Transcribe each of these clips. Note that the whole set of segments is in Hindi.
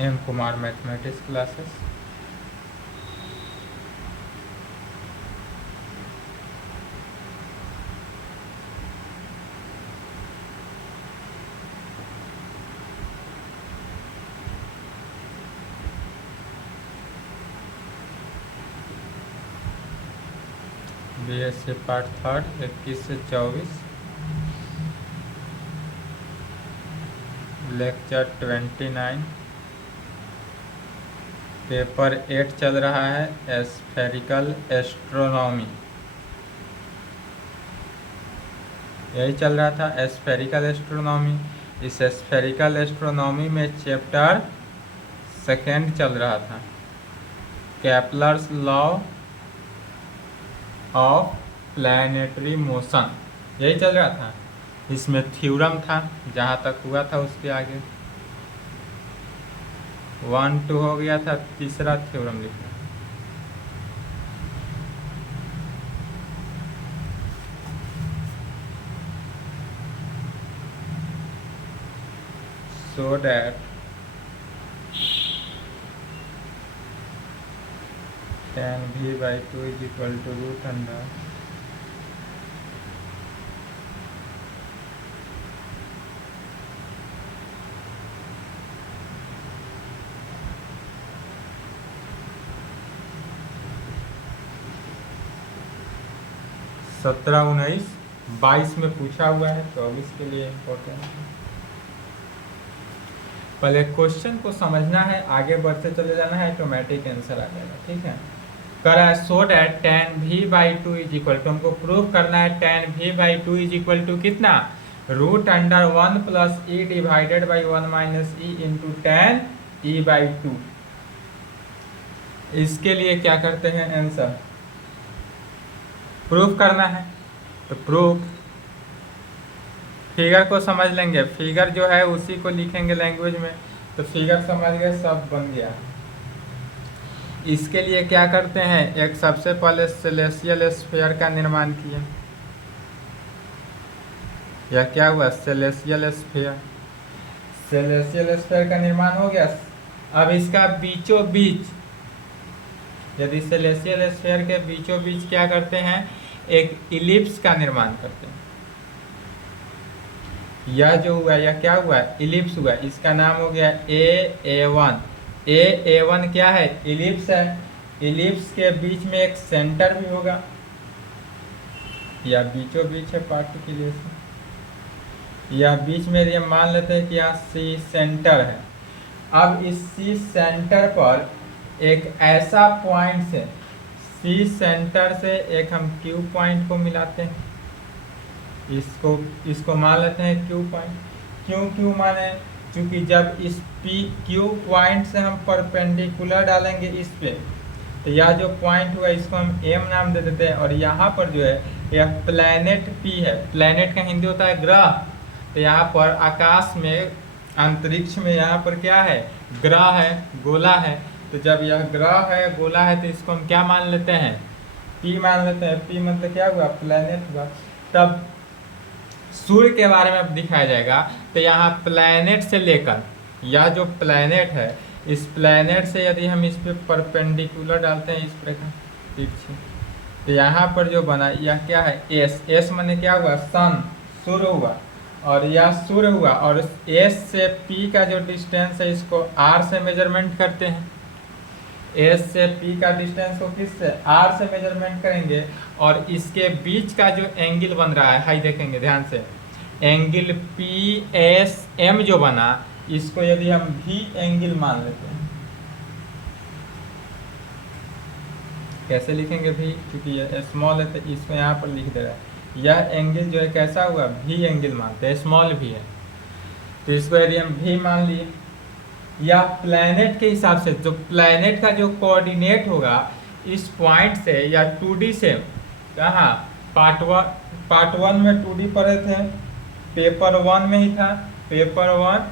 M Kumar mathematics classes. BSc part third 21 से 24, लेक्चर 29, पेपर 8 चल रहा है, स्फेरिकल एस्ट्रोनॉमी। यही चल रहा था स्फेरिकल एस्ट्रोनॉमी। इस स्फेरिकल एस्ट्रोनॉमी में चैप्टर सेकेंड चल रहा था, Kepler's law of planetary motion, यही चल रहा था। इसमें थ्योरम था, जहाँ तक हुआ था उसके आगे 1 2 हो गया था, तीसरा थ्योरम लिखना। so that tan v/2 is equal to root under सत्रह 19 22 में पूछा हुआ है, 24 के लिए इम्पोर्टेंट है। पहले क्वेश्चन को समझना है, आगे बढ़ते चले जाना है, ऑटोमेटिक आंसर आ जाएगा। ठीक है, करा है so that tan v/2 is equal to, हमको प्रूव करना है tan v/2 is equal to कितना, root under 1 plus e divided by 1 minus e into tan e/2। इसके लिए क्या करते हैं, आंसर प्रूफ करना है। तो प्रूफ फिगर को समझ लेंगे, फिगर जो है उसी को लिखेंगे लैंग्वेज में, तो फिगर समझ गए, सब बन गया। इसके लिए क्या करते हैं, एक सबसे पहले सेलेसियल स्फीयर का निर्माण किया। यह क्या हुआ, सेलेसियल स्फीयर। सेलेसियल स्फीयर का निर्माण हो गया। अब इसका बीचों बीच, यदि सेलेसियल स्फीयर के बीचों बीच क्या करते हैं, एक इलिप्स का निर्माण करते हैं। यह जो हुआ, यह क्या हुआ, इलिप्स हुआ। इसका नाम हो गया A1। A1 क्या है, इलिप्स है। इलिप्स के बीच में एक सेंटर भी होगा, या बीचों बीच है पार्ट के लिए से। यह बीच में ये मान लेते हैं कि यहाँ C सेंटर है। अब इस C सेंटर पर एक ऐसा पॉइंट से, C सेंटर से एक हम Q पॉइंट को मिलाते हैं। इसको मान लेते हैं Q पॉइंट। क्यों माने, क्योंकि जब इस Q पॉइंट से हम परपेंडिकुलर डालेंगे इस पे, तो यह जो पॉइंट हुआ इसको हम M नाम दे देते हैं। और यहाँ पर जो है यह प्लैनेट P है। प्लैनेट का हिंदी होता है ग्रह। तो यहाँ पर आकाश में, अंतरिक्ष में यहाँ पर क्या है, ग्रह है, गोला है। तो जब यह ग्रह है, गोला है, तो इसको हम क्या मान लेते हैं, P मान लेते हैं। P मतलब क्या हुआ, प्लैनेट हुआ। तब सूर्य के बारे में दिखाया जाएगा। तो यहाँ प्लैनेट से लेकर, यह जो प्लैनेट है, इस प्लैनेट से यदि हम इस पे परपेंडिकुलर डालते हैं इस प्रकार तिरछे, तो यहाँ पर जो बना यह क्या है, S माने क्या हुआ, सन, सूर्य हुआ। और यह सूर्य हुआ। और S से P का जो डिस्टेंस है, इसको R से मेजरमेंट करते हैं। S से P का डिस्टेंस को किससे, R से मेजरमेंट करेंगे। और इसके बीच का जो एंगल बन रहा है, हाई देखेंगे ध्यान से, एंगल PSM जो बना, इसको यदि हम V एंगल मान लेते हैं, कैसे लिखेंगे V, क्योंकि ये स्मॉल है तो इसको यहाँ पर लिख दे रहा है। यह एंगल जो है कैसा हुआ, V एंगल मानते हैं, स्मॉल V है। तो इसको यदि हम V मान लिए, या प्लैनेट के हिसाब से, जो प्लैनेट का जो कोऑर्डिनेट होगा इस पॉइंट से या 2D से, कहाँ, पार्ट वन में 2D पढ़े थे, पेपर 1 में ही था, पेपर 1,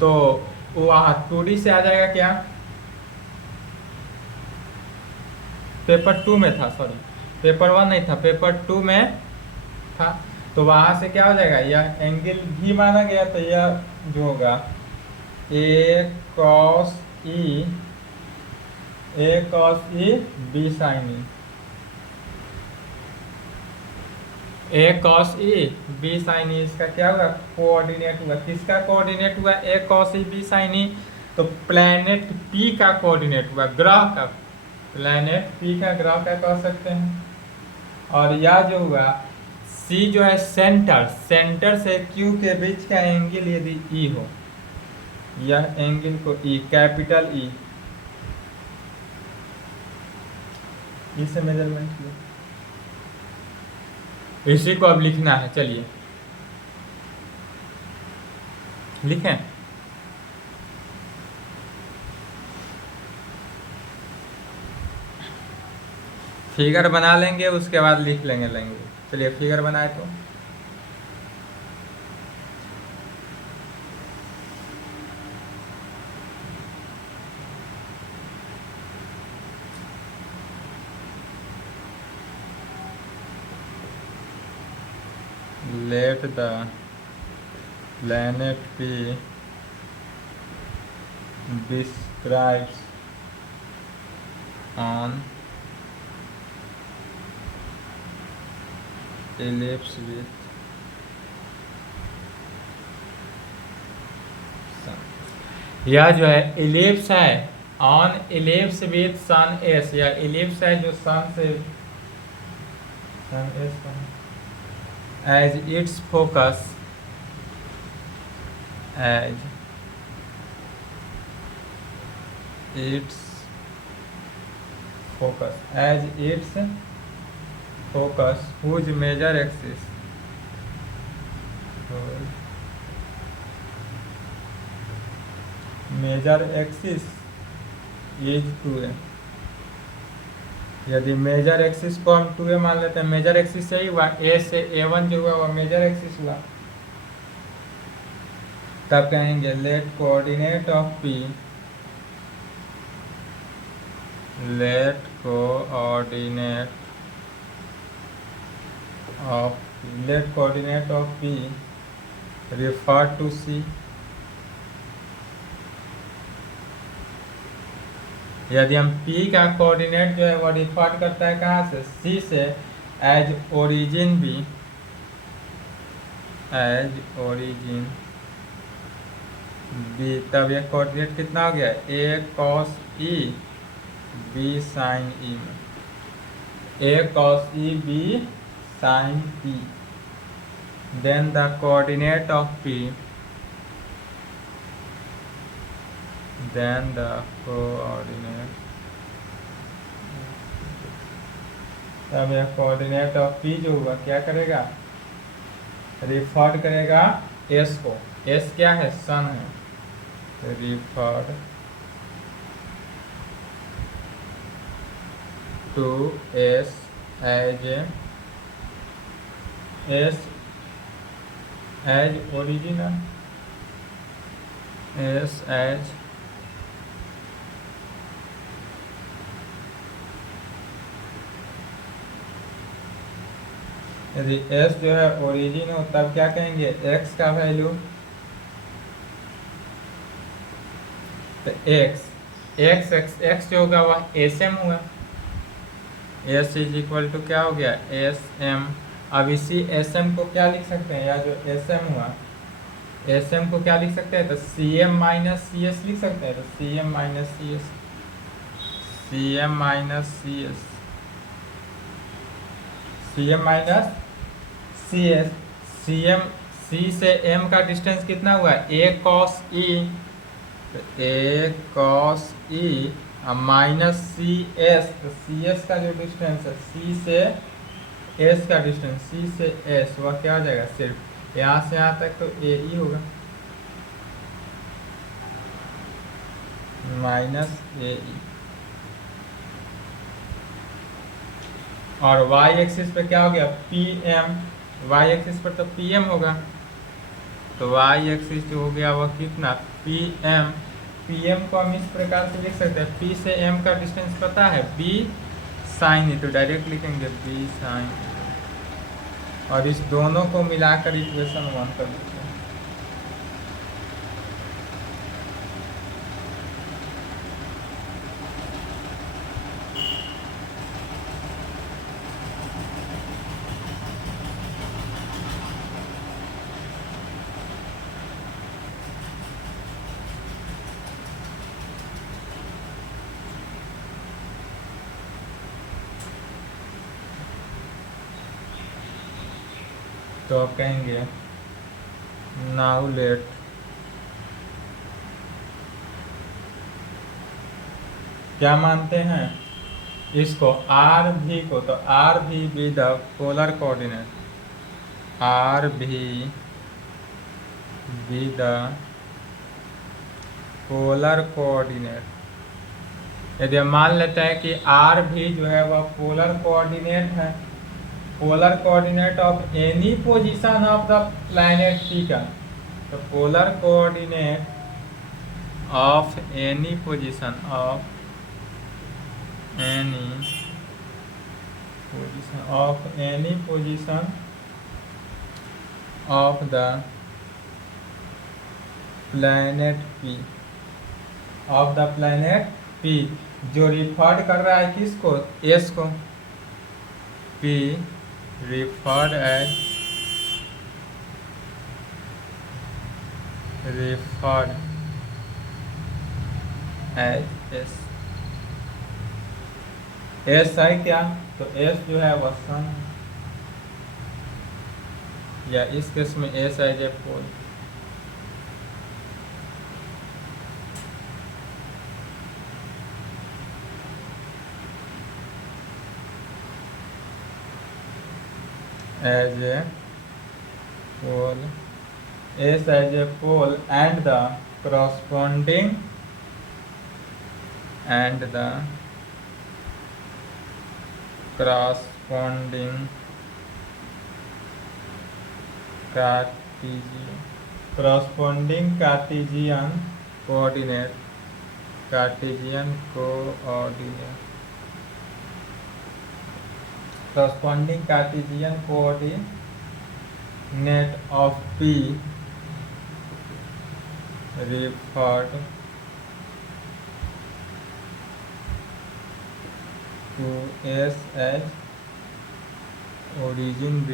तो वहाँ 2D से आ जाएगा क्या, पेपर 2 में था, सॉरी पेपर 1 नहीं था, पेपर 2 में था। तो वहाँ से क्या हो जाएगा, यह एंगल भी माना गया, तो यह जो होगा ए कॉस ई बी साइन ई, ए कॉस ई बी साइन ई, इसका क्या हुआ कोऑर्डिनेट हुआ। किसका कोऑर्डिनेट हुआ ए कॉस ई बी साइन ई, तो प्लैनेट पी का कोऑर्डिनेट हुआ, ग्रह का, प्लैनेट पी का ग्रह का कह सकते हैं। और यह जो हुआ सी जो है सेंटर, सेंटर से क्यू के बीच का एंगल यदि ई हो, यह एंगल को ई कैपिटल ई से मेजरमेंट किया, इसी को अब लिखना है। चलिए लिखें। फिगर बना लेंगे उसके बाद लिख लेंगे। चलिए फिगर बनाए तो let the planet P describes on ellipse with sun। यह जो है एलिप्स है on ellipse with sun S, या एलिप्स है जो सन से sun S as its focus, as its focus whose major axis is 2a। यदि मेजर एक्सिस को हम 2a मान लेते हैं, मेजर एक्सिस से ही हुआ, ए से a1 जो हुआ वह मेजर एक्सिस हुआ, तब कहेंगे let coordinate of P, let coordinate of P refer to C। यदि हम P का कोऑर्डिनेट जो है वो रिफर करता है कहाँ से, C से, एज ओरिजिन B, तब यह कोऑर्डिनेट कितना हो गया a cos e b sine e में, a cos e b sine e. Then the coordinate of P, then the coordinate, तब यह कोऑर्डिनेट ऑफ P जो हुआ क्या करेगा, रिफर करेगा S को, S क्या है सन है, refer to S as original, S as यदि S जो है ओरिजिन हो तब क्या कहेंगे x का वैल्यू, तो x जो होगा वह SM हुआ, S इज इक्वल टू क्या हो गया SM। अब इसी SM को क्या लिख सकते हैं, या जो SM हुआ SM को क्या लिख सकते हैं, तो CM माइनस CS लिख सकते हैं, तो CM minus CS, CM C से M का डिस्टेंस कितना हुआ A cos E, तो A cos E minus CS, तो CS का जो डिस्टेंस है C से S का डिस्टेंस, C से S वह क्या हो जाएगा, सिर्फ यहाँ से यहाँ तक तो AE होगा माइनस AE। और y एक्सिस पे क्या हो गया PM, y एक्सिस पर तो PM होगा, तो y एक्सिस जो हो गया वह कितना PM को हम इस प्रकार से लिख सकते हैं, P से M का डिस्टेंस पता है B साइन, तो डायरेक्ट लिखेंगे B साइन, और इस दोनों को मिलाकर इक्वेशन 1 कर देते हैं। तो आप कहेंगे नाउ लेट क्या मानते हैं इसको आर भी को, तो आर भी with the polar coordinate, r भी विद द पोलर कोऑर्डिनेट। यदि हम मान लेते हैं कि आर भी जो है वह पोलर कोऑर्डिनेट है, polar coordinate of any position of the planet P का, तो polar coordinate of any position of any position of the planet P, of the planet P, जो रिफर्ड कर रहा है किसको, एस को, P referred as S, S है क्या, तो एस जो है वह सन, या इस केस में S as a pole. as a pole, S as a pole and the corresponding Cartesian coordinate corresponding Cartesian coordinate of P referred to S as origin B,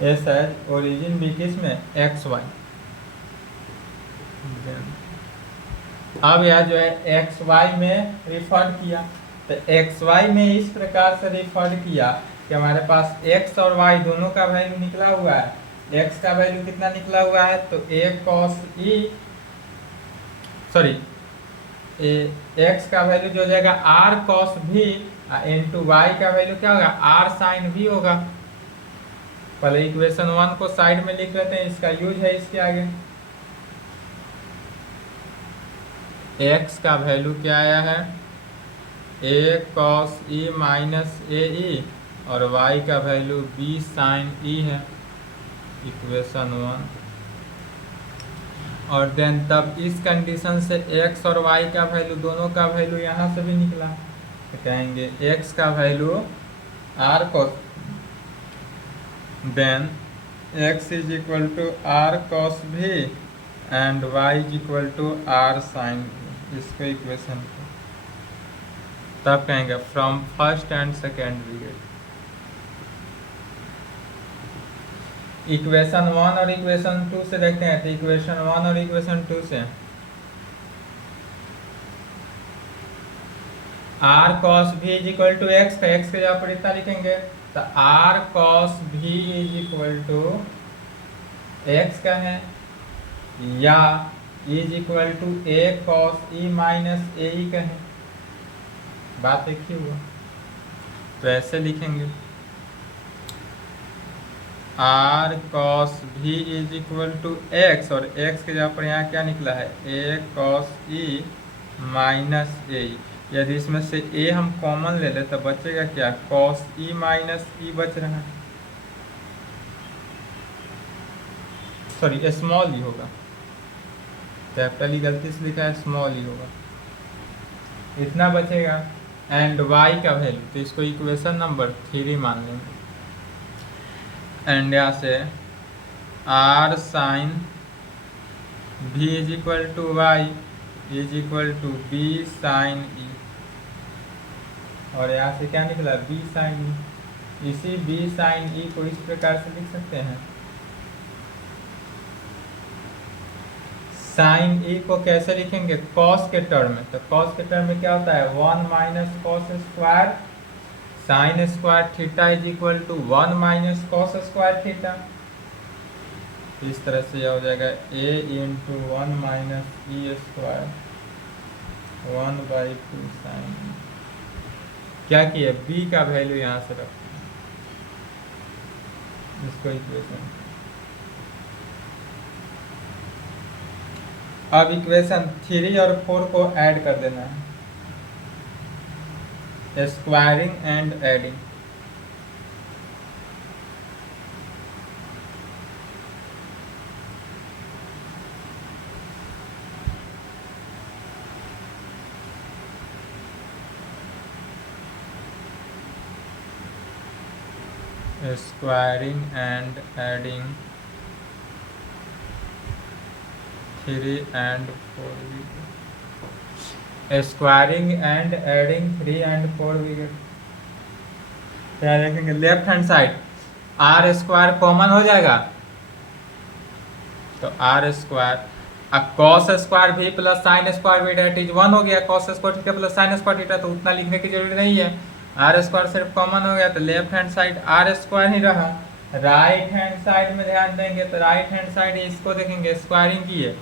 S as origin B किसमें, एक्स वाई। अब यह जो है एक्स वाई में रिफर्ड किया, तो एक्स वाई में इस प्रकार से रिफर्ड किया कि हमारे पास एक्स और वाई दोनों का वैल्यू निकला हुआ है। एक्स का वैल्यू कितना निकला हुआ है, तो ए कॉस ई, सॉरी एक्स का वैल्यू जो हो जाएगा आर कॉस भी, इनटू वाई का वैल्यू क्या होगा, आर साइन भी होगा। पहले इक्वेशन 1 को साइड में लिख लेते हैं, इसका यूज है इसके आगे। एक्स का वैल्यू क्या आया है, ए कॉस ई माइनस ए ई, और वाई का वैल्यू बी साइन ई है, इक्वेशन 1। और देन तब इस कंडीशन से एक्स और वाई का वैल्यू, दोनों का वैल्यू यहाँ से भी निकला, तो कहेंगे एक्स का value r cos, then x is equal to r cos भी and y is equal to r sine, इसको इक्वेशन को तब कहेंगे from first and second period. Equation 1 और इक्वेशन 2 से देखते हैं, तो इक्वेशन 1 और इक्वेशन 2 से आर कॉस भी इज इक्वल टू एक्स का, एक्स के जगह पर इतना लिखेंगे, तो आर कॉस भी इज इक्वल टू एक्स का है, या is equal to a cos e minus a e का है। बात एक ही हुआ, तो ऐसे लिखेंगे आर कॉस भी इज इक्वल टू एक्स, और एक्स के जगह पर यहाँ क्या निकला है, ए कॉस ई माइनस ए ई। यदि इसमें से ए हम कॉमन ले ले तो बचेगा क्या, कॉस ई माइनस ई बच रहा है, सॉरी स्मॉल ई होगा, कैपिटल ई गलती से लिखा है, स्मॉल ई होगा, इतना बचेगा। एंड वाई का वैल्यू, तो इसको इक्वेशन नंबर 3 मान लेंगे। एंड यहाँ से आर साइन भी is equal to y is equal to b sine e, और यहाँ से क्या निकला, बी साइन ई। इसी बी साइन ई को इस प्रकार से लिख सकते हैं, साइन ई को कैसे लिखेंगे, कॉस के टर्म में, तो कॉस के टर्म में क्या होता है, 1 minus cos square sine square theta is equal to 1 minus cos square theta. इस तरह से यह हो जाएगा a into 1 minus e square 1/2 sine. क्या किया, b का वैल्यू यहाँ से रखो, इसको इक्वेशन। अब इक्वेशन 3 और 4 को ऐड कर देना है, squaring and adding. Squaring and adding 3 and 4 we get। Squaring and adding 3 and 4 we get। क्या देखेंगे, left hand side r square common हो जाएगा, तो आर स्क्वायर अब कॉस स्क्वायर भी प्लस साइन स्क्वायर भी डेट इज 1 हो गया। Cos square theta plus sine square theta, तो उतना लिखने की जरूरत नहीं है, आर स्क्वायर सिर्फ कॉमन हो गया, तो left hand side r square ही रहा। राइट हैंड साइड में ध्यान देंगे तो राइट हैंड साइड इसको देखेंगे, स्क्वायरिंग की है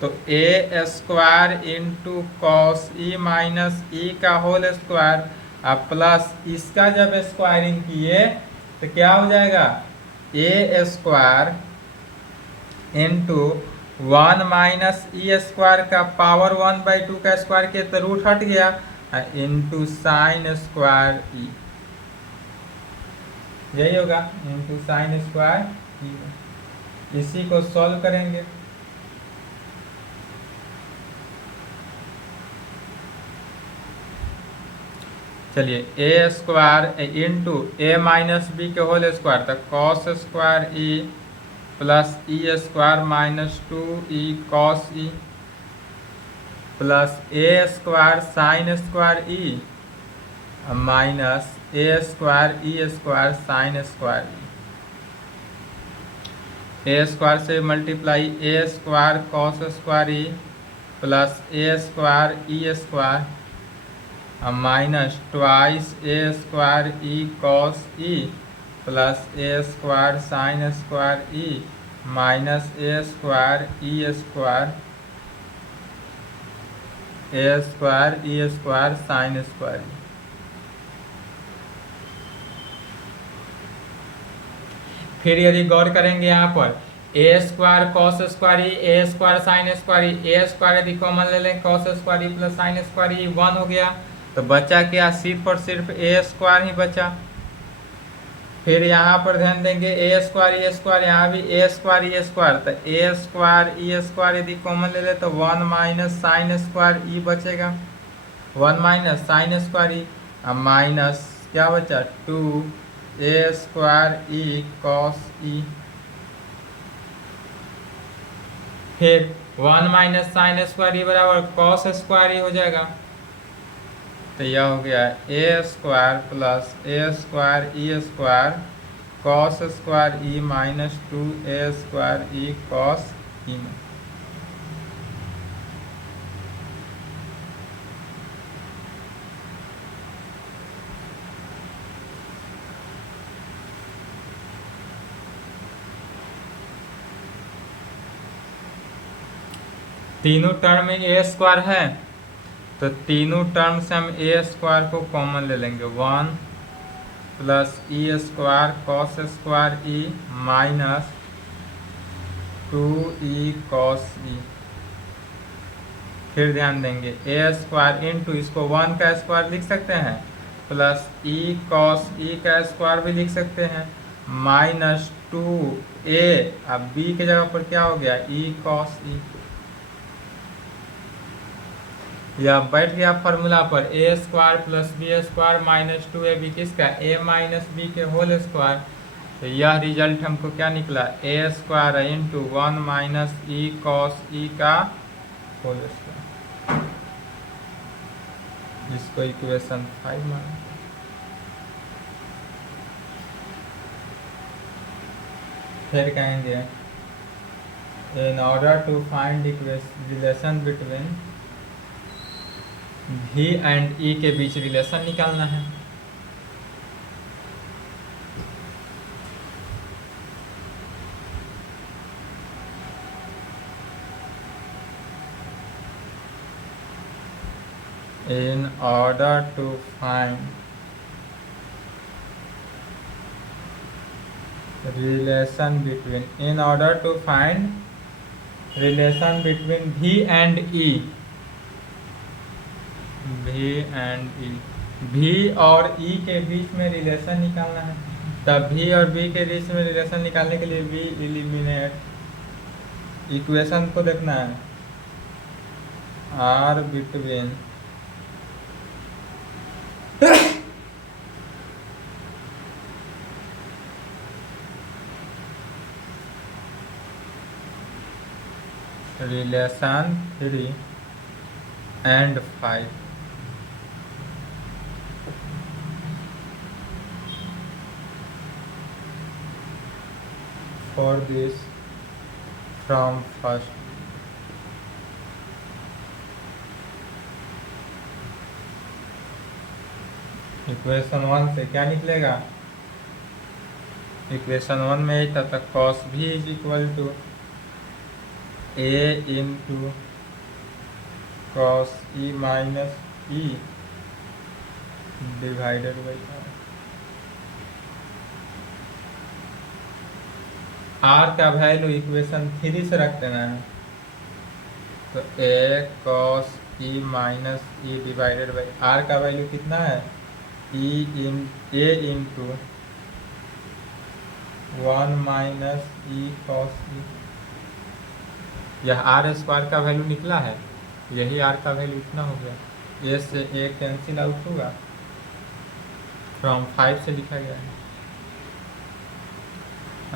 तो a square into cos e minus e का होल स्क्वायर अब प्लस इसका जब स्क्वायरिंग किए तो क्या हो जाएगा, ए square into 1 minus e square का पावर 1/2 का स्क्वायर के तो रूट हट गया, इंटू साइन स्क्वायर ई, यही होगा, इंटू साइन स्क्वायर ई। इसी को सॉल्व करेंगे, चलिए a square into a minus b के होल स्क्वायर, तो cos square e plus e square minus 2 e cos e plus a square sine square e minus a square e square sine square e. A square से multiply a square cos square e plus a square e square minus twice a square e cos e plus a square sine square e minus a square e square a square e square sine square. फिर यदि गौर करेंगे यहाँ पर a square cos square e a square sine square e, a square यदि कॉमन ले लें cos square e plus sine square e 1 हो गया, तो बचा क्या, सिर्फ और सिर्फ ए स्क्वायर ही बचा। फिर यहाँ पर ध्यान देंगे ए स्क्वायर यहाँ भी ए स्क्वायर, तो ए स्क्वायर यदि कॉमन ले ले तो 1 माइनस साइन स्क्वायर ई बचेगा, 1 minus sign square e minus क्या बचा 2 ए स्क्वायर ई कॉस ई। फिर 1 माइनस साइन स्क्वायर ई बराबर कॉस स्क्वायर ई हो जाएगा, तो यह हो गया ए square plus a square e square cos square e minus 2 A square e cos ई। तीनों टर्म में ए स्क्वायर है, तो तीनों टर्म से हम ए स्क्वायर को कॉमन ले लेंगे, 1 plus e square cos square e minus 2 e cos ई। फिर ध्यान देंगे ए स्क्वायर इंटू इसको 1 का स्क्वायर लिख सकते हैं प्लस ई कॉस ई का स्क्वायर भी लिख सकते हैं माइनस 2 ए, अब बी के जगह पर क्या हो गया ई कॉस ई, या बैठ गया फॉर्मूला पर a square plus b square minus 2 a b किसका ए माइनस बी के होल स्क्वायर, तो यह रिजल्ट हमको क्या निकला a square into 1 minus e cos e का होल स्क्वायर। इसको इक्वेशन 5 माना। फिर कहेंगे in order to find relation between V and E के बीच रिलेशन निकालना है। in order to find relation between V and E, V और E के बीच में रिलेशन निकालना है। तब V और B के बीच में रिलेशन निकालने के लिए V एलिमिनेट इक्वेशन को देखना है, R between relation 3 and 5। For this from first equation 1 से क्या निकलेगा, इक्वेशन 1 में ही तब तक cos v is equal to a into cos e minus e divided by r का वैल्यू इक्वेशन 3 से रख देना है, तो a cos e minus e divided by r का वैल्यू कितना है, a into 1 minus e cos e। यह आर स्क्वायर का वैल्यू निकला है, यही आर का वैल्यू इतना हो गया, ए से ए कैंसिल आउट होगा, फ्रॉम 5 से लिखा गया है,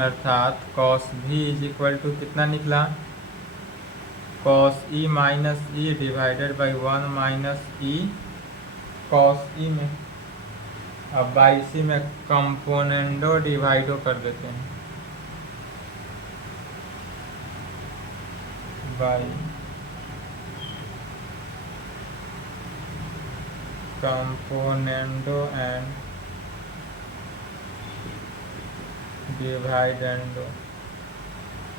अर्थात cos v is equal to कितना निकला, cos e minus e divided by 1 minus e cos e में, अब बाई सी में कंपोनेंडो डिवाइडो कर देते हैं, by componendo and dividendo.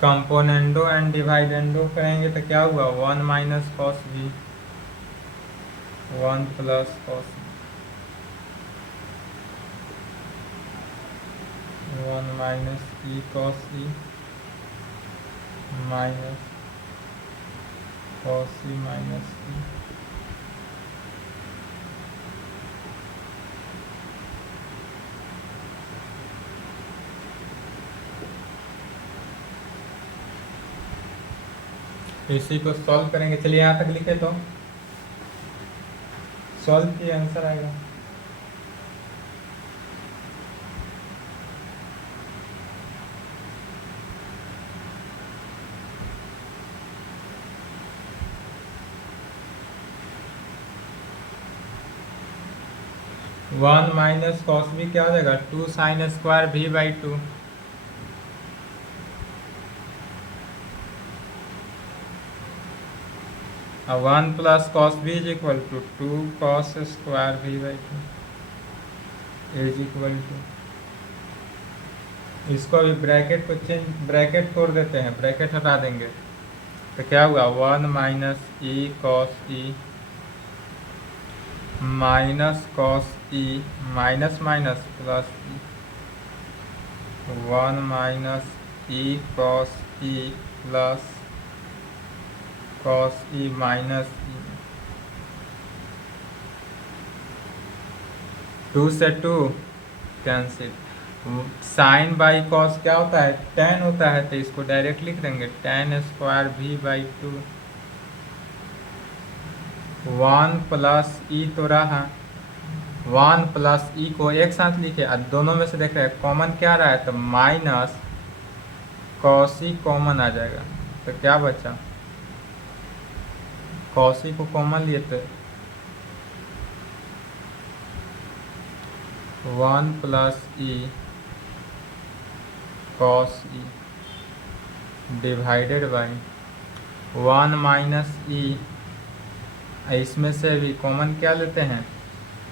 Componendo and dividendo करेंगे तो क्या हुआ, 1 minus cos v 1 plus cos 1 minus e cos e minus cos e minus e. इसी को सॉल्व करेंगे, चलिए यहाँ तक लिखे तो सॉल्व किए आंसर आएगा। वन माइनस कॉस भी क्या हो जाएगा, 2 साइन स्क्वायर भी बाई 2, और 1 प्लस कॉस भी is equal to 2 cos square भी बाई 2 इज इक्वल टू, इसको भी ब्रैकेट को चेंज, ब्रैकेट तोड़ देते हैं, ब्रैकेट हटा देंगे तो क्या हुआ, 1 minus e cos e minus cos e minus minus plus e, 1 minus e cos e plus cos e minus e, 2 से 2 कैंसिल, साइन बाई कॉस क्या होता है, tan होता है, तो इसको डायरेक्ट लिख देंगे tan स्क्वायर भी बाई 2, 1 प्लस ई तो रहा, 1 प्लस ई को एक साथ लिखे, और दोनों में से देख रहे हैं कॉमन क्या रहा है, तो माइनस कॉस ई कॉमन आ जाएगा, तो क्या बचा, कॉस ई को कॉमन लिए तो 1 plus e cos e divided by 1 minus e, इसमें से भी कॉमन क्या लेते हैं,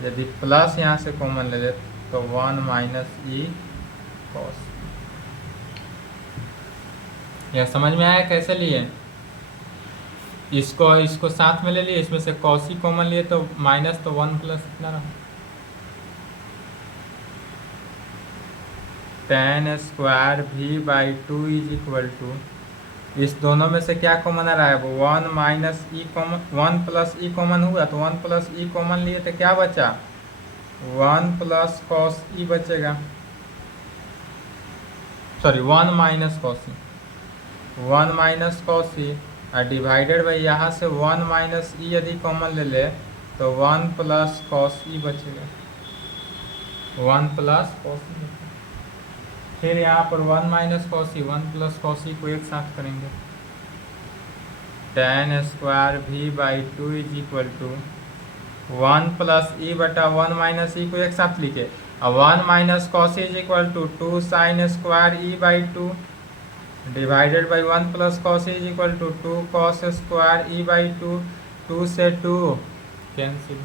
यदि प्लस यहाँ से कॉमन ले लेते तो 1 माइनस ई कॉस। यह समझ में आया कैसे लिए, इसको इसको साथ में ले लिए, इसमें से कॉस ही कॉमन लिए तो माइनस, तो 1 प्लस इतना रहा tan स्क्वायर भी by two is equal to, इस दोनों में से क्या कॉमन आ रहा है, वो 1 माइनस ई कॉमन, 1 प्लस ई कॉमन हुआ तो 1 प्लस ई कॉमन लिए तो क्या बचा, 1 प्लस कॉस ई बचेगा, sorry 1 minus cos e, 1 minus cos ई और डिवाइडेड बाई यहाँ से 1 माइनस ई यदि कॉमन ले ले तो 1 प्लस कॉस ई बचेगा, 1 प्लस कॉस ई बचेगा। फिर यहाँ पर 1 minus cos e, 1 plus cos e को एक साथ करेंगे, tan स्क्वायर भी by two is equal to 1 plus e बटा 1 माइनस ई को एक साथ लिखे, और 1 minus cos is equal to 2 sine square e by two divided by 1 plus cos is equal to 2 cos square e by two, 2 से 2 कैंसिल,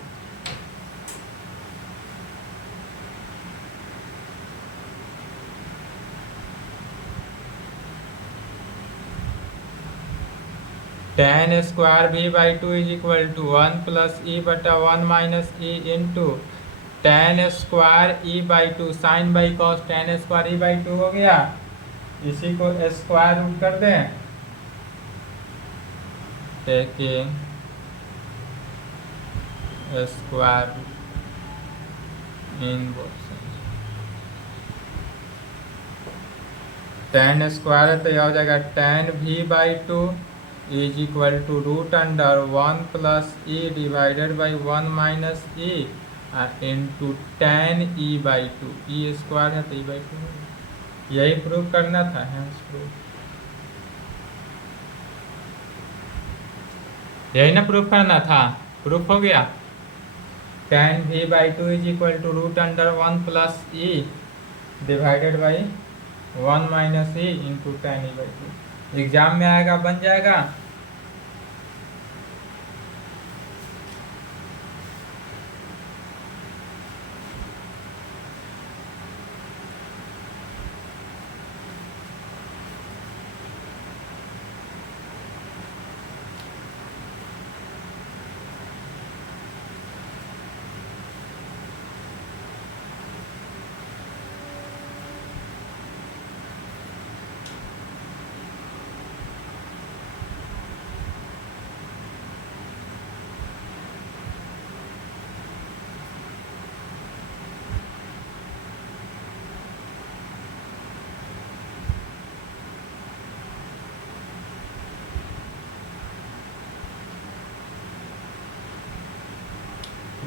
tan स्क्वायर भी by two is equal to 1 plus e बटा 1 minus e into tan square e by two, sine by cos tan square e by two हो गया, इसी को स्क्वायर रूट कर दें, taking square in both side, tan square है तो यह हो जाएगा tan भी by two is equal to root under 1 plus e divided by 1 minus e into tan e by two, e square है तो ई बाई टू, यही प्रूव करना था, यही ना प्रूफ करना था, प्रूफ हो गया, tan भी by two is equal to root under 1 plus e divided by 1 minus e into tan e by two, exam में आएगा, बन जाएगा।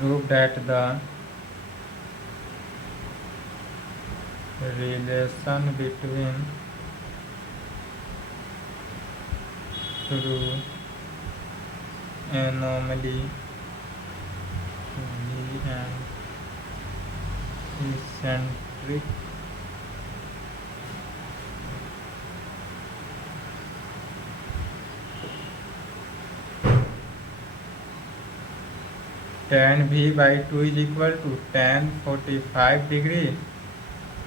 Prove that the relation between true anomaly V and eccentric tan v by two is equal to tan 45 degree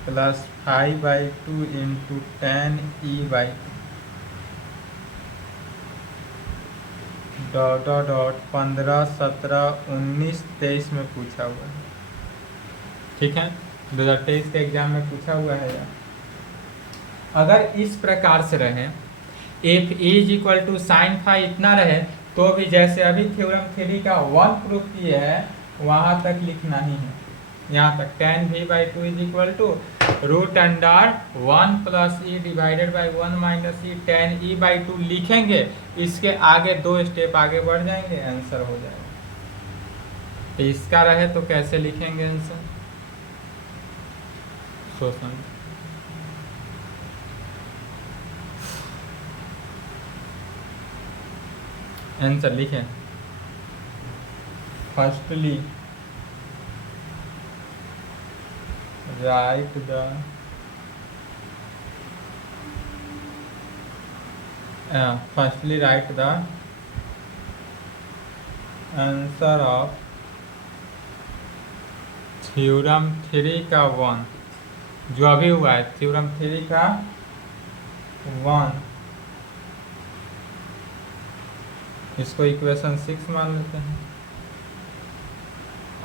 plus 5 by two into tan e by dot dot dot 15, 17, 19, 23 में पूछा हुआ है, ठीक है, 2023 के एग्जाम में पूछा हुआ है यार। अगर इस प्रकार से रहे, if is equal to sine phi इतना रहे तो भी जैसे अभी थ्योरम 3 का 1 प्रूफ किए है वहां तक लिखना ही है, यहाँ तक tan v by two is equal to root under 1 plus e divided by 1 minus e tan e by two लिखेंगे, इसके आगे 2 स्टेप आगे बढ़ जाएंगे, आंसर हो जाएगा। तो इसका रहे तो कैसे लिखेंगे आंसर, सोचना, आंसर लिखें, firstly write the firstly write the answer of theorem 3 का 1, जो अभी हुआ है थ्योरम 3 का 1 इसको इक्वेशन 6 मान लेते हैं,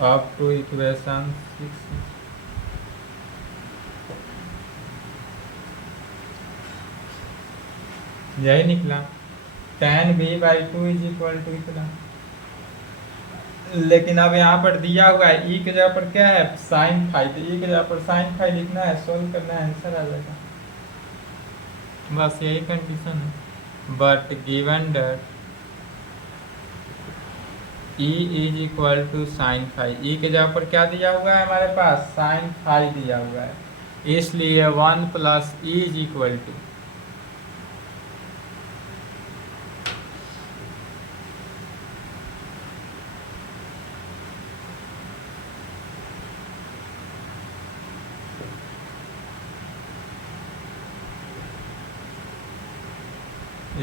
अप टू इक्वेशन 6। यही निकला tan v/2 is equal to इतना। लेकिन अब यहाँ पर दिया हुआ है ई के जगह पर क्या है sin फाई, तो ई के जगह पर sin फाई लिखना है, सोल्व करना है, आंसर आ जाएगा। बस यही कंडीशन है। But given that e is equal to sin phi, e के जगह पर क्या दिया हुआ है हमारे पास sin फाई दिया हुआ है, इसलिए 1 plus e is equal to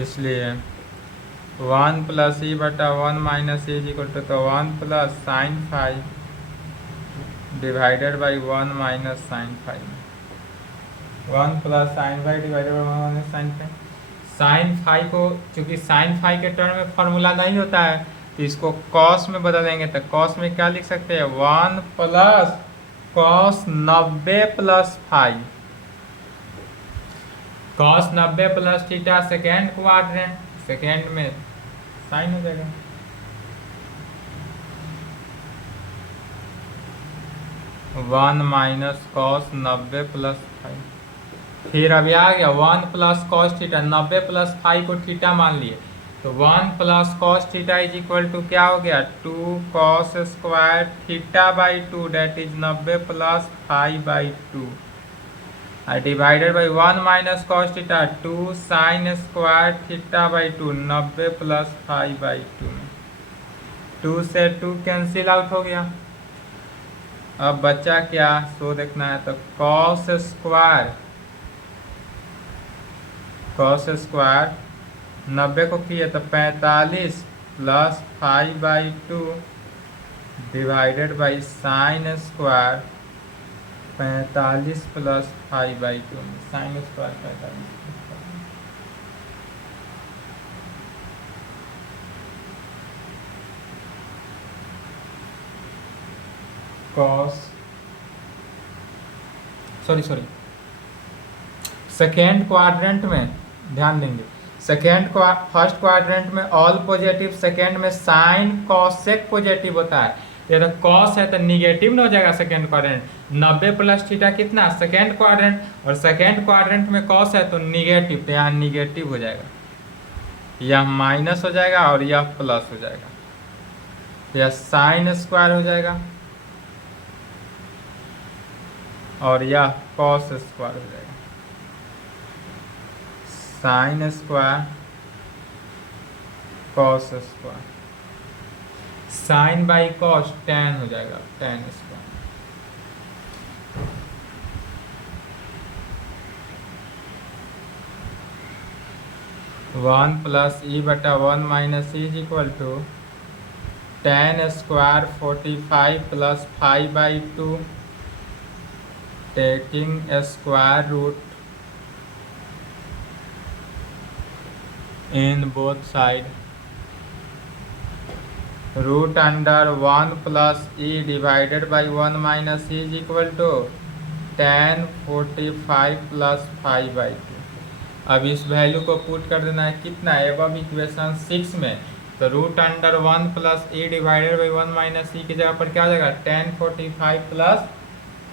इसलिए 1 प्लस ई बटा 1 माइनस ई इक्वल टू, तो 1 plus sine five divided by 1 minus sine five, 1 plus sine five divided by 1 minus sine five. Sine five को चूंकि साइन फाइव के टर्म में फॉर्मूला नहीं होता है, तो इसको कॉस में बदल देंगे, तो कॉस में क्या लिख सकते हैं 1 plus cos 90 plus five, cos 90 plus theta second quadrant, second में साइन हो जाएगा। One minus cos 90 plus five, फिर अभी आ गया 1 plus cos theta, 90 plus five को थीटा मान लिए, तो 1 plus cos theta is equal to क्या हो गया 2 cos square theta by 2 that is 90 plus five by 2 divided by 1 minus cos theta 2 sine square theta by 2 90 plus five by 2 में 2 से 2 कैंसिल आउट हो गया। अब बच्चा क्या सो देखना है, तो कॉस स्क्वायर 90 को किए तो 45 plus five by 2 divided by sine square 45 plus five by 2 में sine square 45 cos sorry second quadrant में ध्यान देंगे, फर्स्ट क्वाड्रेंट में ऑल पॉजिटिव, सेकेंड में साइन कॉसेक पॉजिटिव होता है, ये तो कॉस है तो निगेटिव न हो जाएगा सेकेंड क्वाड्रेंट, 90 प्लस थीटा कितना सेकेंड क्वाड्रेंट, और सेकेंड क्वाड्रेंट में कॉस है तो निगेटिव, तो यहाँ निगेटिव हो जाएगा, यह माइनस हो जाएगा और यह प्लस हो जाएगा, यह साइन स्क्वायर हो जाएगा और यह कॉस स्क्वायर हो जाएगा, sine square cos square, sine by cos tan हो जाएगा, tan square. One plus e बटा 1 minus e is equal to tan square 45 plus five by 2 taking square root in both side, root under 1 plus e divided by 1 minus e is equal to tan 45 plus 5 by 2। अब इस वैल्यू को पुट कर देना है कितना है अब इक्वेशन 6 में, तो root under 1 plus e divided by 1 minus e की जगह पर क्या हो जाएगा tan 45 प्लस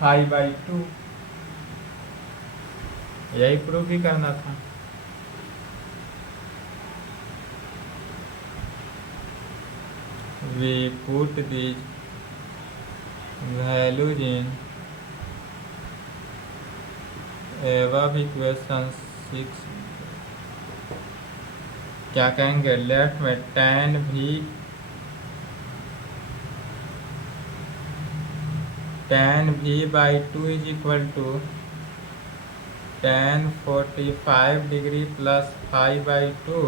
5 by 2, यही प्रूफ भी करना था। We put these values in above equation 6, क्या कहेंगे लेफ्ट में tan v बाई 2 is equal to tan 45 degree plus 5 by 2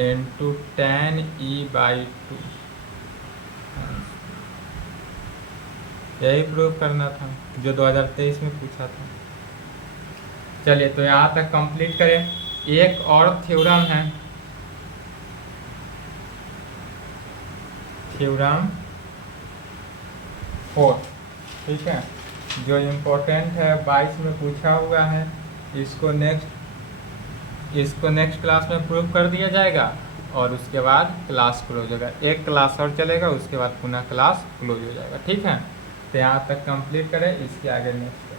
into tan e by 2, यही प्रूव करना था जो 2023 में पूछा था। चलिए तो यहाँ तक कंप्लीट करें। एक और थ्योरम है थ्योरम 4, ठीक है, जो इम्पोर्टेंट है 22 में पूछा हुआ है। इसको नेक्स्ट क्लास में प्रूव कर दिया जाएगा और उसके बाद क्लास क्लोज होगा। एक क्लास और चलेगा, उसके बाद पुनः क्लास क्लोज हो जाएगा, ठीक है। तो यहाँ तक कंप्लीट करें, इसके आगे नेक्स्ट